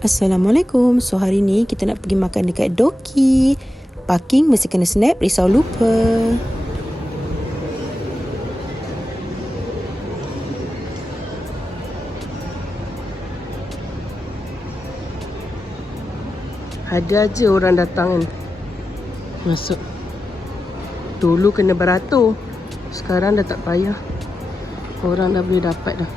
Assalamualaikum. So hari ni kita nak pergi makan dekat Doki. Parking mesti kena snap, risau lupa. Ada aja orang datang kan. Masuk. Dulu kena beratur. Sekarang dah tak payah. Orang dah boleh dapat dah.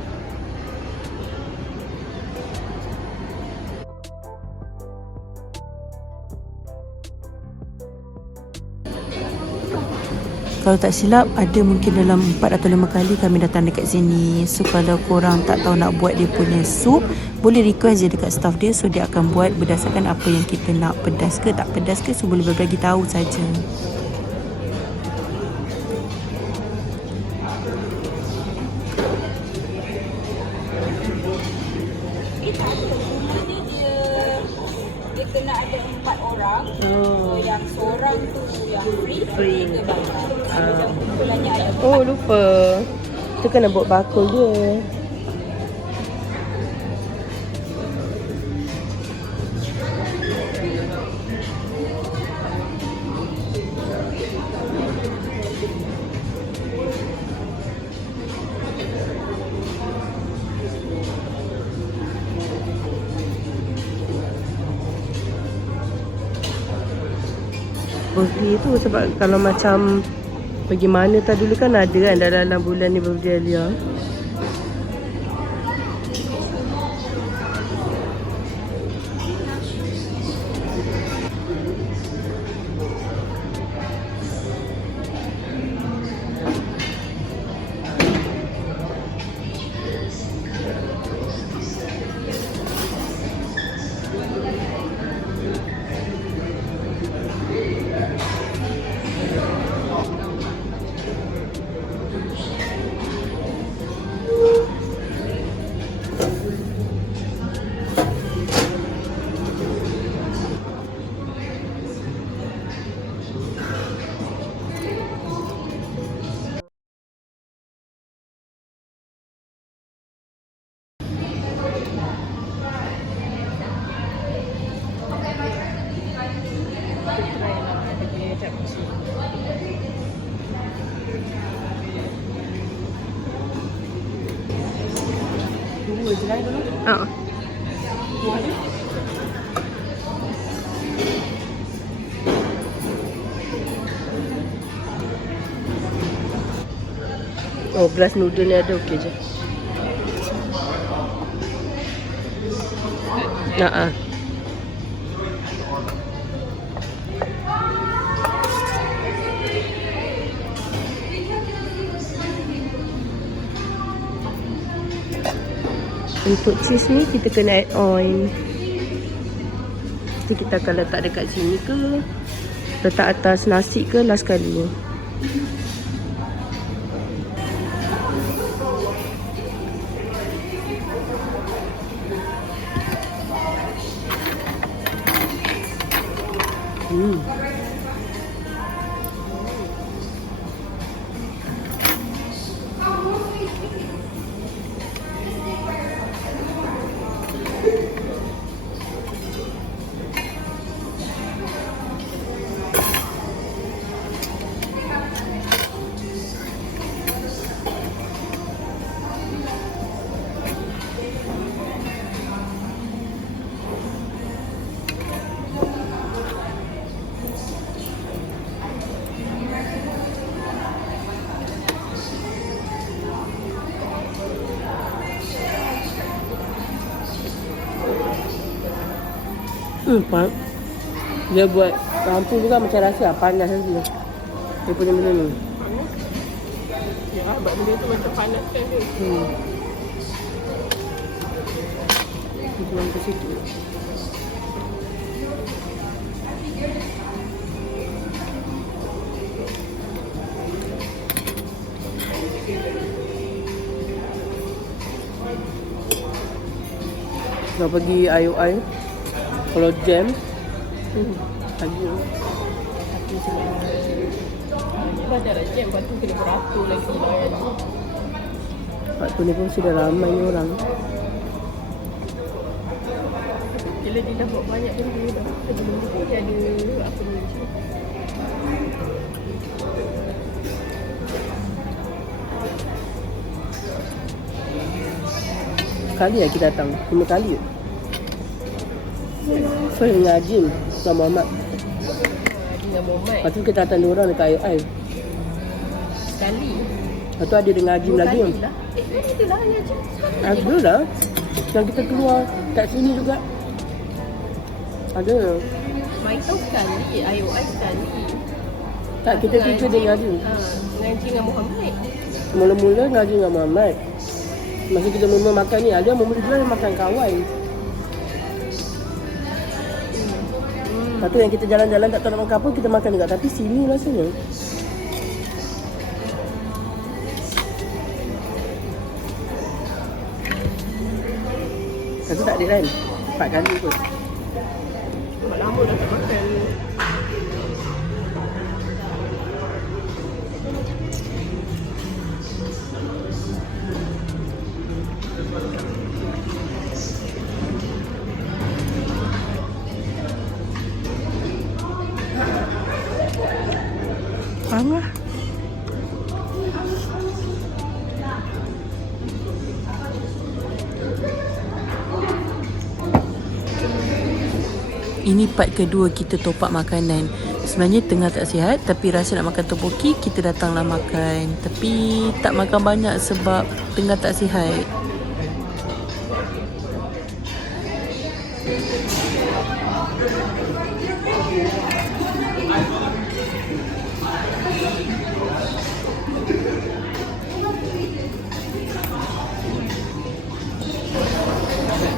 Kalau tak silap, ada mungkin dalam 4 atau 5 kali kami datang dekat sini. So kalau korang tak tahu nak buat dia punya sup, boleh request je dekat staff dia. So dia akan buat berdasarkan apa yang kita nak, pedas ke tak pedas ke. So boleh berbagi tahu saja. Dia kena ada 4 orang. So yang seorang tu yang free. Oh lupa. Kita kena buat bakul dia. Birthday tu sebab kalau macam pergi mana tak dulu kan ada kan dalam bulan ni birthday Alia. Oh, beras noodle ni ada okey je. Untuk cheese ni kita kena add oil. Jadi kita akan letak dekat sini ke, letak atas nasi ke last kali. Dia buat campur juga macam rasa panas lagi. Dia punya benda ni. Ya, sebab benda tu macam panas kan dia. Kita buang ke situ. Kita pergi air. Kalau jam lagi Tapi sebab dah ada jam, lepas tu kena beratur lagi lah kan. Waktu ni pun sudah ramai ni orang. bila dia dah buat banyak benda dah. Sebelum ni dia ada apa ni? Kali lah kita datang 5 kali. First dengan Ajim sama Muhammad. Dengan Muhammad. Lepas tu kita datang 2 orang dekat AI. Sekali. Lepas tu ada dengan Ajim 2 lagi. kali lah. Kan itu lah yang Ajim. Ada lah. Yang kita keluar kat sini juga. Ada. Michael sekali, IOI sekali. Tak, kita tiga dengan Ajim. Ngaji dengan Muhammad. Mula-mula ngaji dengan Muhammad. Masa kita mula makan ni, ada mula jual makan kawan. Lepas tu yang kita jalan-jalan tak tahu nak makan apa, kita makan dekat tapi sini rasanya. Lepas tu tak ada kan? 4 kali pun. Mak lama dah tak makan. Faham lah. Ini part kedua kita top up makanan. Sebenarnya tengah tak sihat, tapi rasa nak makan topoki, kita datanglah makan. Tapi tak makan banyak sebab tengah tak sihat.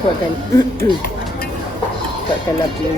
Kuatkan kuatkan api.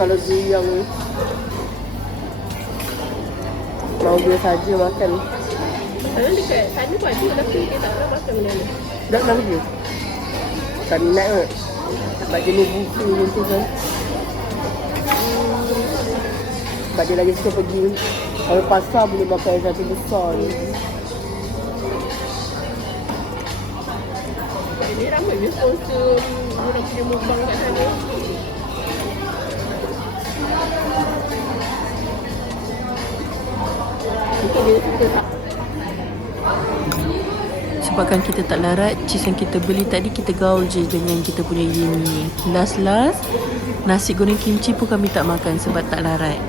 Kalau dia yang mau dia saja makan. Padahal dekat sana pun ada tapi dia tak pernah makan benda ni. Tak nak dia. Tak minat kot. Sebab jenis buku macam tu kan. Sebab dia lagi suka pergi kalau pasar boleh makan yang satu besar ni. Ini ramai je sponsor orang punya mukbang kat sana. Mungkin dia suka tak. Sebabkan kita tak larat, cheese yang kita beli tadi kita gaul je dengan kita punya ini. Last nasi goreng kimchi pun kami tak makan sebab tak larat.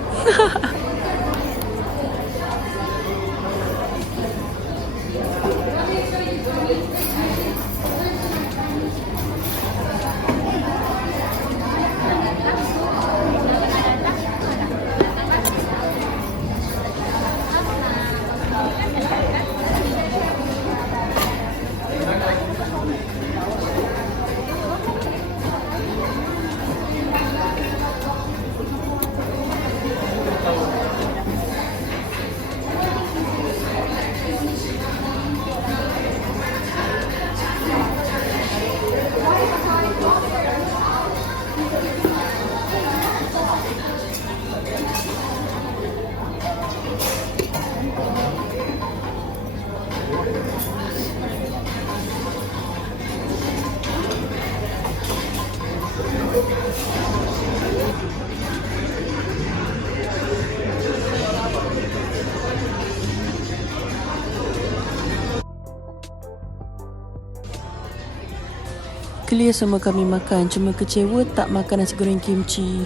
Clear semua kami makan. Cuma kecewa tak makan nasi goreng kimchi.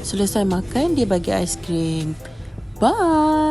Selesai makan, dia bagi aiskrim. Bye.